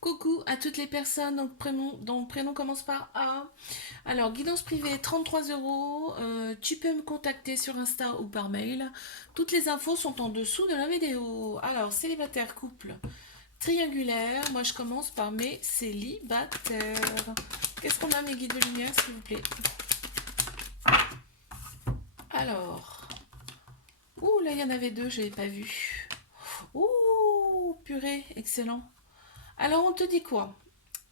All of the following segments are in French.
Coucou à toutes les personnes dont le prénom commence par A. Alors, guidance privée, 33 euros. Tu peux me contacter sur Insta ou par mail. Toutes les infos sont en dessous de la vidéo. Alors, célibataire, couple, triangulaire. Moi, je commence par mes célibataires. Qu'est-ce qu'on a, mes guides de lumière, s'il vous plaît? Alors, ouh, là, il y en avait deux, je n'avais pas vu. Ouh, purée, excellent. Alors, on te dit quoi?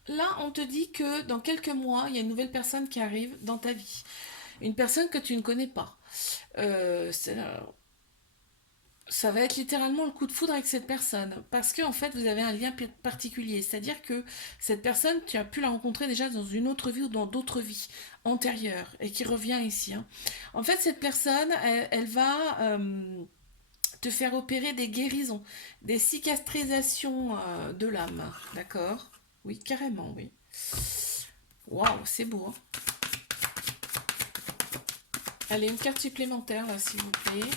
Là, on te dit que dans quelques mois, il y a une nouvelle personne qui arrive dans ta vie. Une personne que tu ne connais pas. Euh, c'est- ça va être littéralement le coup de foudre avec cette personne. Parce que, en fait, vous avez un lien particulier. C'est-à-dire que cette personne, tu as pu la rencontrer déjà dans une autre vie ou dans d'autres vies antérieures et qui revient ici, hein. En fait, cette personne, elle va te faire opérer des guérisons, des cicatrisations de l'âme. D'accord? Oui, carrément, oui. Waouh, c'est beau, hein. Allez, une carte supplémentaire, là, s'il vous plaît.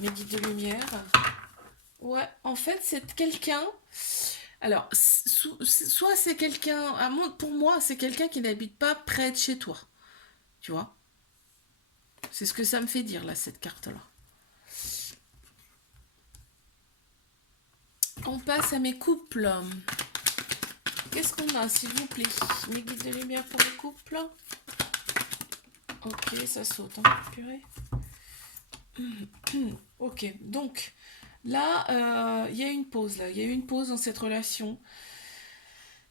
Mes guides de lumière. Ouais, en fait, c'est quelqu'un. Alors, soit c'est quelqu'un. Pour moi, c'est quelqu'un qui n'habite pas près de chez toi. Tu vois? C'est ce que ça me fait dire, là, cette carte-là. On passe à mes couples. Qu'est-ce qu'on a, s'il vous plaît? Mes guides de lumière pour les couples. Ok, ça saute, hein, purée. Ok, donc là, il y a une pause, là. Il y a eu une pause dans cette relation.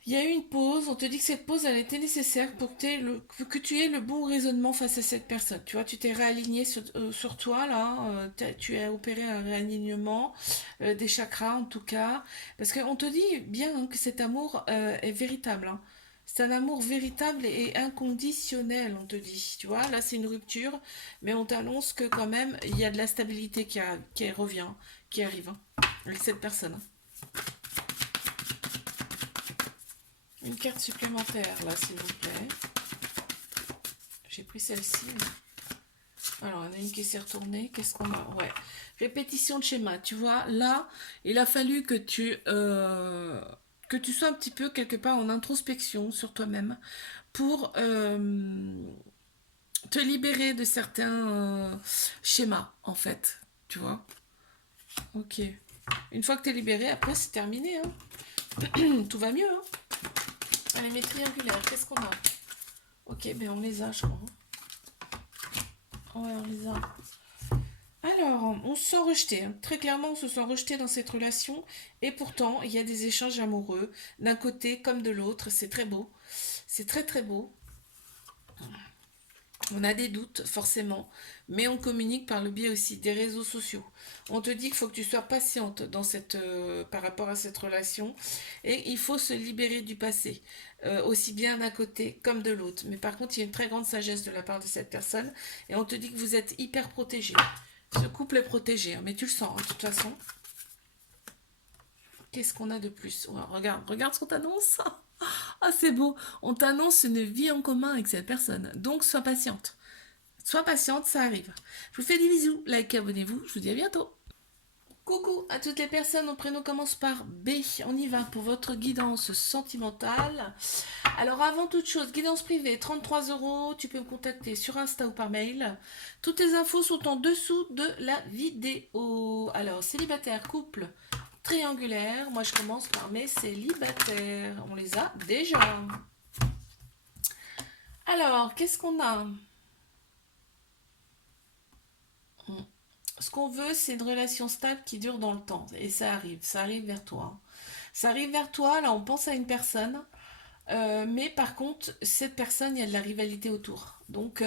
Il y a eu une pause, on te dit que cette pause, elle était nécessaire pour que tu aies le bon raisonnement face à cette personne. Tu vois, tu t'es réaligné sur toi, là, tu as opéré un réalignement des chakras, en tout cas. Parce qu'on te dit bien hein, que cet amour est véritable, hein. C'est un amour véritable et inconditionnel, on te dit. Tu vois, là, c'est une rupture, mais on t'annonce que quand même, il y a de la stabilité qui revient, qui arrive hein, avec cette personne, hein. Une carte supplémentaire, là, s'il vous plaît. J'ai pris celle-ci. Alors, il y en a une qui s'est retournée. Qu'est-ce qu'on a? Ouais. Répétition de schéma. Tu vois, là, il a fallu que tu sois un petit peu quelque part en introspection sur toi-même pour te libérer de certains schémas, en fait. Tu vois? Ok. Une fois que tu es libéré, après, c'est terminé, hein. Tout va mieux, hein. Allez, mes triangulaires, qu'est-ce qu'on a? Ok, ben on les a, je crois. Ouais, on les a. Alors, on se sent rejeté, hein. Très clairement, on se sent rejeté dans cette relation. Et pourtant, il y a des échanges amoureux, d'un côté comme de l'autre. C'est très beau. C'est très très beau. On a des doutes, forcément, mais on communique par le biais aussi des réseaux sociaux. On te dit qu'il faut que tu sois patiente par rapport à cette relation et il faut se libérer du passé, aussi bien d'un côté comme de l'autre. Mais par contre, il y a une très grande sagesse de la part de cette personne et on te dit que vous êtes hyper protégé. Ce couple est protégé, hein, mais tu le sens hein, de toute façon. Qu'est-ce qu'on a de plus? Ouais, regarde ce qu'on t'annonce. Ah, c'est beau. On t'annonce une vie en commun avec cette personne. Donc, sois patiente. Sois patiente, ça arrive. Je vous fais des bisous. Like, abonnez-vous. Je vous dis à bientôt. Coucou à toutes les personnes, mon prénom commence par B. On y va pour votre guidance sentimentale. Alors avant toute chose, guidance privée, 33 euros. Tu peux me contacter sur Insta ou par mail. Toutes les infos sont en dessous de la vidéo. Alors, célibataire, couple, triangulaire. Moi, je commence par mes célibataires. On les a déjà. Alors, qu'est-ce qu'on a? Ce qu'on veut, c'est une relation stable qui dure dans le temps. Et ça arrive vers toi. Ça arrive vers toi, là on pense à une personne, mais par contre, cette personne, il y a de la rivalité autour. Donc,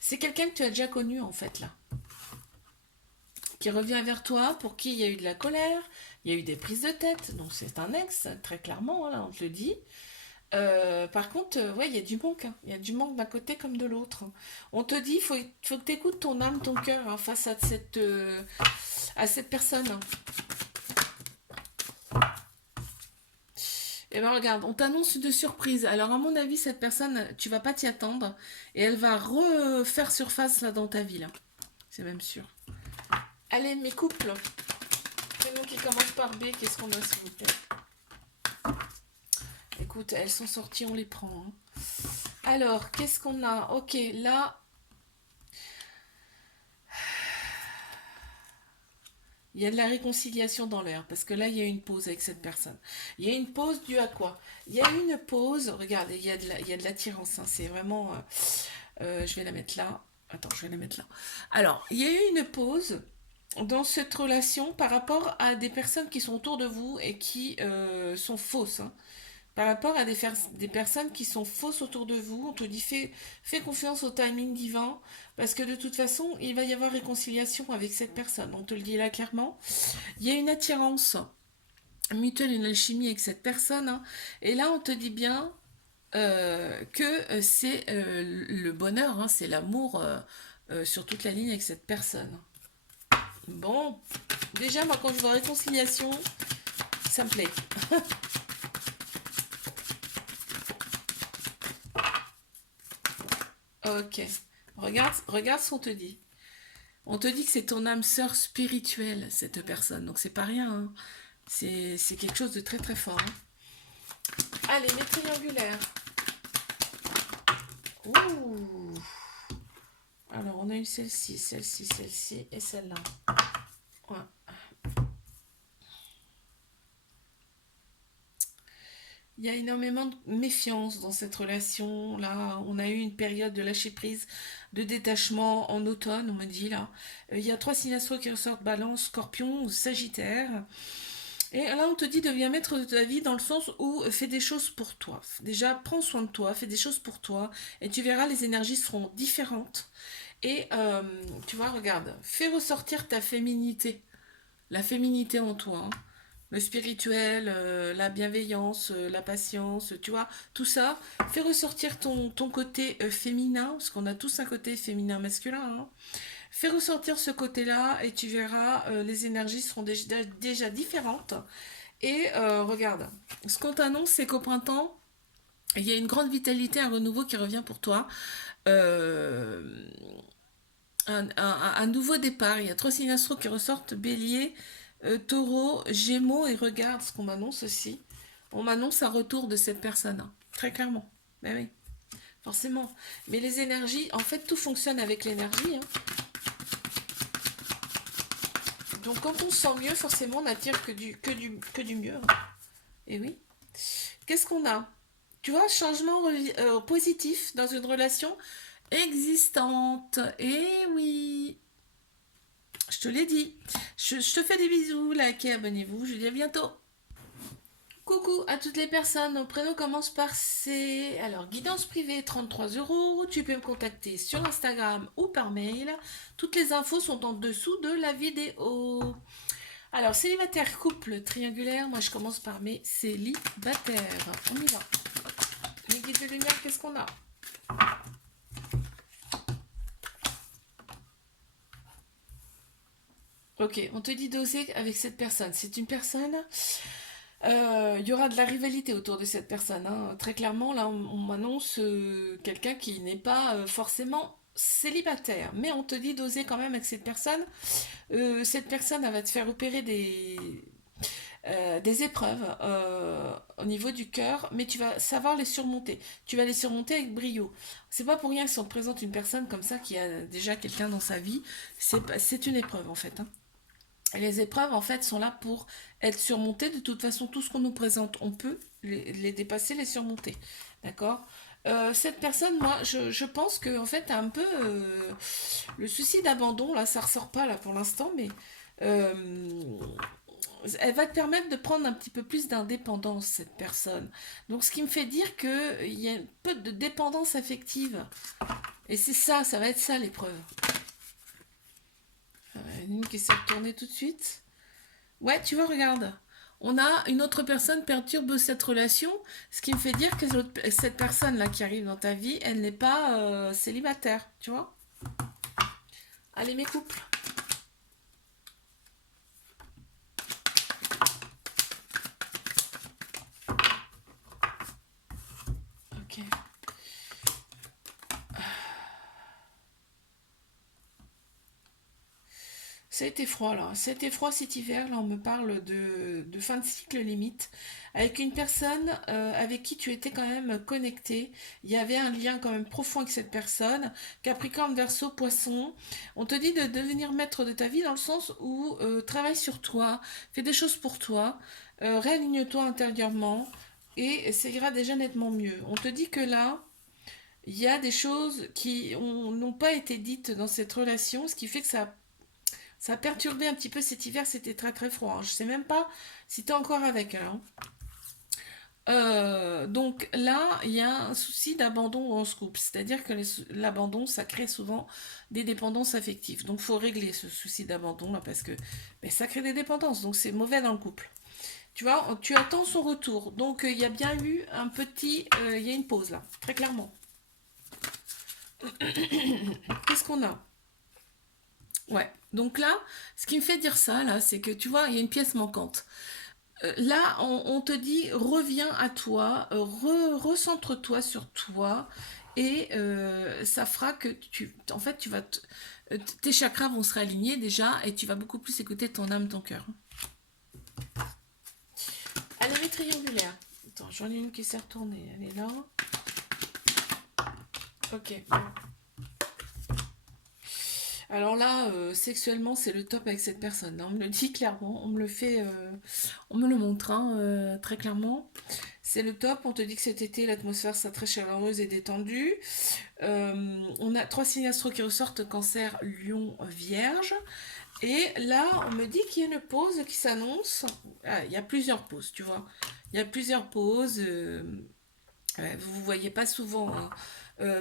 c'est quelqu'un que tu as déjà connu en fait, là, qui revient vers toi, pour qui il y a eu de la colère, il y a eu des prises de tête, donc c'est un ex, très clairement, là on te le dit. Par contre, ouais, il y a du manque, hein. Il y a du manque d'un côté comme de l'autre. On te dit, faut que tu écoutes ton âme, ton cœur hein, face à cette personne, hein. Et ben regarde, on t'annonce une surprise. Alors à mon avis, cette personne, tu vas pas t'y attendre et elle va refaire surface là dans ta vie là. C'est même sûr. Allez, mes couples. Prénom qui commence par B, qu'est-ce qu'on a s'il vous plaît? écoute, elles sont sorties, on les prend. Hein. Alors, qu'est-ce qu'on a? Ok, là, il y a de la réconciliation dans l'air, parce que là, il y a une pause avec cette personne. Il y a une pause due à quoi? Il y a une pause, regardez, il y a de l'attirance, hein, c'est vraiment... je vais la mettre là. Attends, je vais la mettre là. Alors, il y a eu une pause dans cette relation par rapport à des personnes qui sont autour de vous et qui sont fausses. Hein. Par rapport à des personnes qui sont fausses autour de vous, on te dit fais confiance au timing divin, parce que de toute façon, il va y avoir réconciliation avec cette personne. On te le dit là clairement. Il y a une attirance mutuelle, une alchimie avec cette personne. Hein. Et là, on te dit bien que c'est le bonheur, hein, c'est l'amour sur toute la ligne avec cette personne. Bon, déjà, moi, quand je vois réconciliation, ça me plaît. Ok. Regarde ce qu'on te dit. On te dit que c'est ton âme sœur spirituelle, cette personne. Donc c'est pas rien. Hein. C'est quelque chose de très très fort. Hein. Allez, mes triangulaires. Ouh. Alors, on a eu celle-ci, celle-ci, celle-ci et celle-là. Ouais. Il y a énormément de méfiance dans cette relation. Là, on a eu une période de lâcher prise, de détachement en automne, on me dit là. Il y a 3 signes astro qui ressortent, Balance, Scorpion, Sagittaire. Et là, on te dit deviens maître de ta vie dans le sens où fais des choses pour toi. Déjà, prends soin de toi, fais des choses pour toi, et tu verras, les énergies seront différentes. Et tu vois, regarde, fais ressortir ta féminité, la féminité en toi. Hein. Le spirituel, la bienveillance, la patience, tu vois, tout ça, fais ressortir ton côté féminin, parce qu'on a tous un côté féminin masculin. Hein. Fais ressortir ce côté-là et tu verras, les énergies seront déjà différentes. Et regarde, ce qu'on t'annonce, c'est qu'au printemps, il y a une grande vitalité, un renouveau qui revient pour toi. Euh, un nouveau départ. Il y a 3 signes astro qui ressortent, Bélier, Taureau, Gémeaux, et regarde ce qu'on m'annonce aussi. On m'annonce un retour de cette personne, hein, très clairement. Ben oui, forcément. Mais les énergies, en fait, tout fonctionne avec l'énergie. Hein. Donc quand on se sent mieux, forcément, on n'attire que du mieux. Hein. Et oui. Qu'est-ce qu'on a? Tu vois, changement positif dans une relation existante. Eh oui. Je te l'ai dit. Je te fais des bisous, likez, abonnez-vous. Je vous dis à bientôt. Coucou à toutes les personnes. Mon prénom commence par C. Alors, guidance privée, 33 euros. Tu peux me contacter sur Instagram ou par mail. Toutes les infos sont en dessous de la vidéo. Alors, célibataire, couple, triangulaire. Moi, je commence par mes célibataires. On y va. Les guides de lumière, qu'est-ce qu'on a? Ok, on te dit d'oser avec cette personne. C'est une personne. Il y aura de la rivalité autour de cette personne. Hein. Très clairement, là, on m'annonce quelqu'un qui n'est pas forcément célibataire. Mais on te dit d'oser quand même avec cette personne. Cette personne, elle va te faire opérer des épreuves au niveau du cœur, mais tu vas savoir les surmonter. Tu vas les surmonter avec brio. C'est pas pour rien que si on te présente une personne comme ça qui a déjà quelqu'un dans sa vie, c'est une épreuve en fait. Hein. Et les épreuves, en fait, sont là pour être surmontées. De toute façon, tout ce qu'on nous présente, on peut les dépasser, les surmonter. D'accord. Cette personne, moi, je pense que en fait, a un peu le souci d'abandon. Là, ça ressort pas là pour l'instant, mais euh, elle va te permettre de prendre un petit peu plus d'indépendance, cette personne. Donc, ce qui me fait dire qu'il y a un peu de dépendance affective. Et c'est ça, ça va être ça l'épreuve. Une qui s'est retournée tout de suite. Ouais, tu vois, regarde. On a une autre personne perturbe cette relation, ce qui me fait dire que cette personne-là qui arrive dans ta vie, elle n'est pas célibataire, tu vois. Allez, mes couples. Ok. Ça a été froid là, ça a été froid cet hiver, là on me parle de fin de cycle limite, avec une personne avec qui tu étais quand même connecté, il y avait un lien quand même profond avec cette personne, Capricorne, Verseau, Poisson, on te dit de devenir maître de ta vie dans le sens où travaille sur toi, fais des choses pour toi, réaligne-toi intérieurement et ça ira déjà nettement mieux. On te dit que là, il y a des choses qui n'ont pas été dites dans cette relation, ce qui fait que ça a perturbé un petit peu cet hiver, c'était très très froid, hein. Je sais même pas si tu es encore avec elle, hein. Donc là, il y a un souci d'abandon dans ce couple, c'est-à-dire que l'abandon, ça crée souvent des dépendances affectives. Donc il faut régler ce souci d'abandon là parce que ben, ça crée des dépendances, donc c'est mauvais dans le couple. Tu vois, tu attends son retour, donc il y a bien eu un petit, il y a une pause là, très clairement. Qu'est-ce qu'on a? Ouais. Donc là, ce qui me fait dire ça, là, c'est que tu vois, il y a une pièce manquante. Là, on te dit, reviens à toi, recentre-toi sur toi, et ça fera que en fait, tes chakras vont se réaligner déjà, et tu vas beaucoup plus écouter ton âme, ton cœur. Elle est triangulaire. Attends, j'en ai une qui s'est retournée. Elle est là. Ok. Alors là, sexuellement, c'est le top avec cette personne. Là, on me le dit clairement, on me le fait, on me le montre hein, très clairement. C'est le top. On te dit que cet été, l'atmosphère sera très chaleureuse et détendue. On a trois signes astro qui ressortent, Cancer, Lion, Vierge. Et là, on me dit qu'il y a une pause qui s'annonce. Ah, il y a plusieurs pauses, tu vois. Il y a plusieurs pauses. Vous ne voyez pas souvent, hein.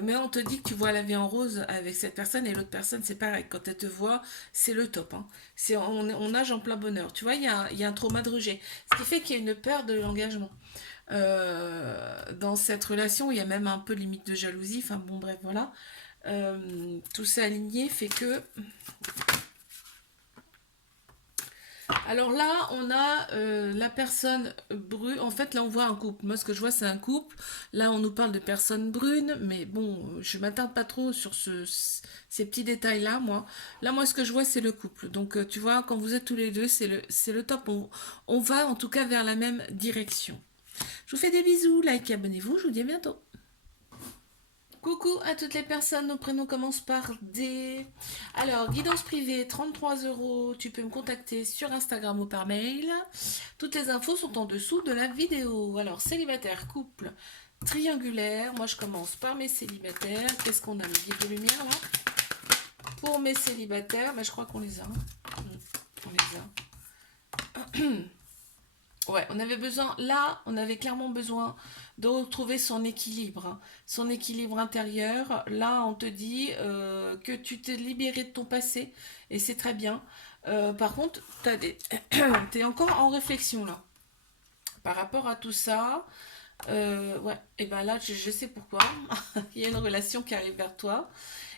Mais on te dit que tu vois la vie en rose avec cette personne et l'autre personne, c'est pareil. Quand elle te voit, c'est le top, hein. On nage en plein bonheur. Tu vois, il y a un trauma de rejet. Ce qui fait qu'il y a une peur de l'engagement. Dans cette relation, il y a même un peu limite de jalousie. Enfin bon, bref, voilà. Tout ça aligné fait que alors là, on a la personne brune. En fait, là, on voit un couple. Moi, ce que je vois, c'est un couple. Là, on nous parle de personnes brunes. Mais bon, je m'attarde pas trop sur ces petits détails-là, moi. Là, moi, ce que je vois, c'est le couple. Donc, tu vois, quand vous êtes tous les deux, c'est le top. On va, en tout cas, vers la même direction. Je vous fais des bisous. Like, abonnez-vous. Je vous dis à bientôt. Coucou à toutes les personnes, nos prénoms commencent par D. Alors, guidance privée, 33 euros. Tu peux me contacter sur Instagram ou par mail. Toutes les infos sont en dessous de la vidéo. Alors, célibataire, couple, triangulaire. Moi, je commence par mes célibataires. Qu'est-ce qu'on a, le guide de lumière là? Pour mes célibataires, je crois qu'on les a, hein. On les a. Ouais, on avait besoin, là, on avait clairement besoin de retrouver son équilibre, hein, son équilibre intérieur. Là, on te dit que tu t'es libéré de ton passé, et c'est très bien. Par contre, t'es encore en réflexion, là. Par rapport à tout ça, ouais, et ben là, je sais pourquoi. Il y a une relation qui arrive vers toi.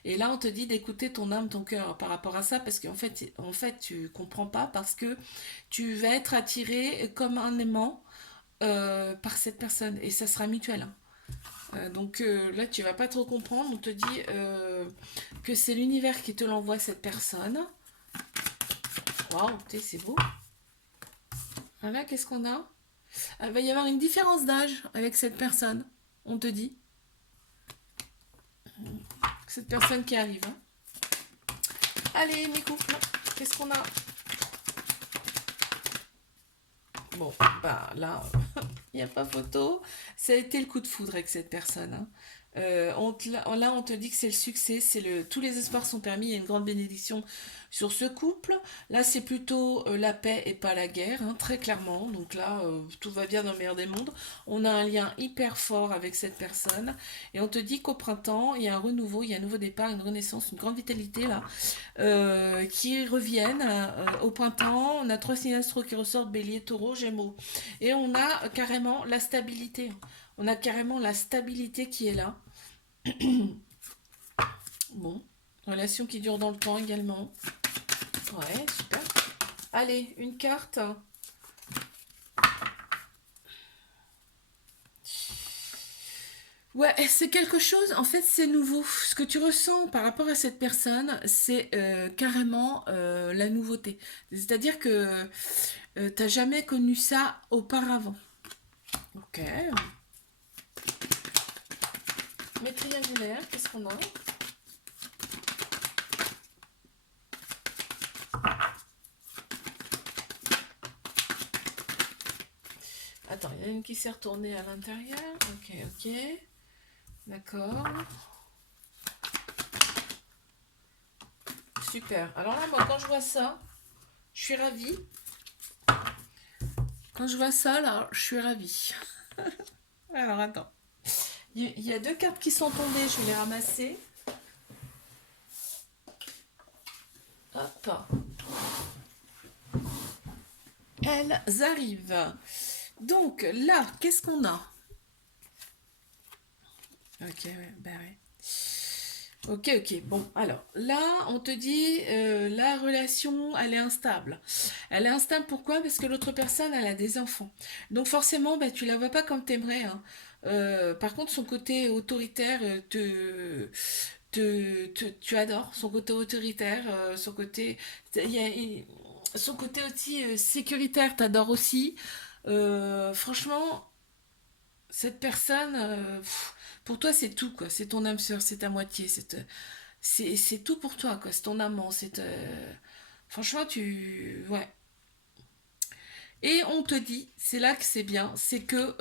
Et là, on te dit d'écouter ton âme, ton cœur par rapport à ça, parce qu'en fait, tu comprends pas, parce que tu vas être attiré comme un aimant par cette personne, et ça sera mutuel, hein. Donc là, tu vas pas trop comprendre. On te dit que c'est l'univers qui te l'envoie, cette personne. Waouh, c'est beau. Voilà, qu'est-ce qu'on a? Il va y avoir une différence d'âge avec cette personne. On te dit. Cette personne qui arrive, hein. Allez, mes couples, qu'est-ce qu'on a? Bon, bah là, il n'y a pas photo. Ça a été le coup de foudre avec cette personne, hein. Là, on te dit que c'est le succès, tous les espoirs sont permis, il y a une grande bénédiction sur ce couple. Là, c'est plutôt la paix et pas la guerre, hein, très clairement. Donc là, tout va bien dans le meilleur des mondes. On a un lien hyper fort avec cette personne. Et on te dit qu'au printemps, il y a un renouveau, il y a un nouveau départ, une renaissance, une grande vitalité là, qui reviennent au printemps. On a trois signes astro qui ressortent, Bélier, Taureau, Gémeaux. Et on a carrément la stabilité. On a carrément la stabilité qui est là. Bon, relation qui dure dans le temps également. Ouais, super. Allez, une carte. Ouais, c'est quelque chose, en fait, c'est nouveau. Ce que tu ressens par rapport à cette personne, c'est carrément la nouveauté. C'est-à-dire que t'as jamais connu ça auparavant. Ok. Mais triangulaire, qu'est-ce qu'on a? Attends, il y en a une qui s'est retournée à l'intérieur. Ok, ok. D'accord. Super. Alors là, moi, quand je vois ça, je suis ravie. Quand je vois ça, là, je suis ravie. Alors, attends. Il y a deux cartes qui sont tombées, je vais les ramasser. Hop. Elles arrivent. Donc là, qu'est-ce qu'on a? Ok, ouais, bah ouais. Ok, ok. Bon, alors là, on te dit la relation, elle est instable. Elle est instable pourquoi? Parce que l'autre personne, elle a des enfants. Donc forcément, bah, tu la vois pas comme t'aimerais, hein. Par contre, son côté autoritaire tu adores. Son côté autoritaire, son côté, son côté aussi sécuritaire, t'adores aussi. Franchement, cette personne, pour toi, c'est tout, quoi. C'est ton âme sœur, c'est ta moitié, c'est tout pour toi, quoi. C'est ton amant, franchement, ouais. Et on te dit, c'est là que c'est bien, c'est que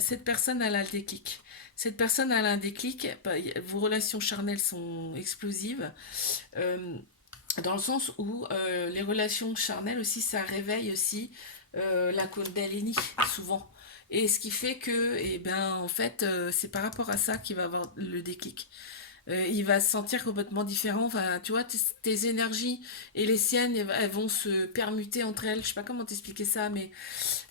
cette personne, elle a le déclic. Cette personne, elle a un déclic. Bah, vos relations charnelles sont explosives. euh, Dans le sens où les relations charnelles aussi, ça réveille aussi la Kundalini, souvent. Et ce qui fait que, eh ben, en fait, c'est par rapport à ça qu'il va avoir le déclic. Il va se sentir complètement différent. Enfin, tu vois, tes énergies et les siennes, elles vont se permuter entre elles. Je sais pas comment t'expliquer ça, mais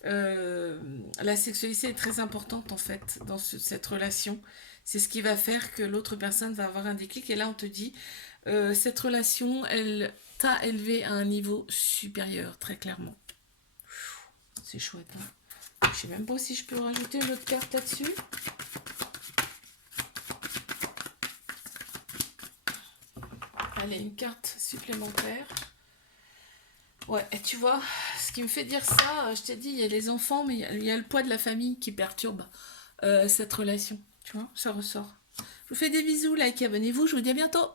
euh, la sexualité est très importante en fait dans cette relation. C'est ce qui va faire que l'autre personne va avoir un déclic. Et là, on te dit, cette relation, elle t'a élevé à un niveau supérieur, très clairement. C'est chouette. Hein. Je sais même pas si je peux rajouter une autre carte là-dessus. Allez, une carte supplémentaire. Ouais, et tu vois, ce qui me fait dire ça, je t'ai dit, il y a les enfants, mais il y a le poids de la famille qui perturbe cette relation. Tu vois, ça ressort. Je vous fais des bisous, like, abonnez-vous, je vous dis à bientôt.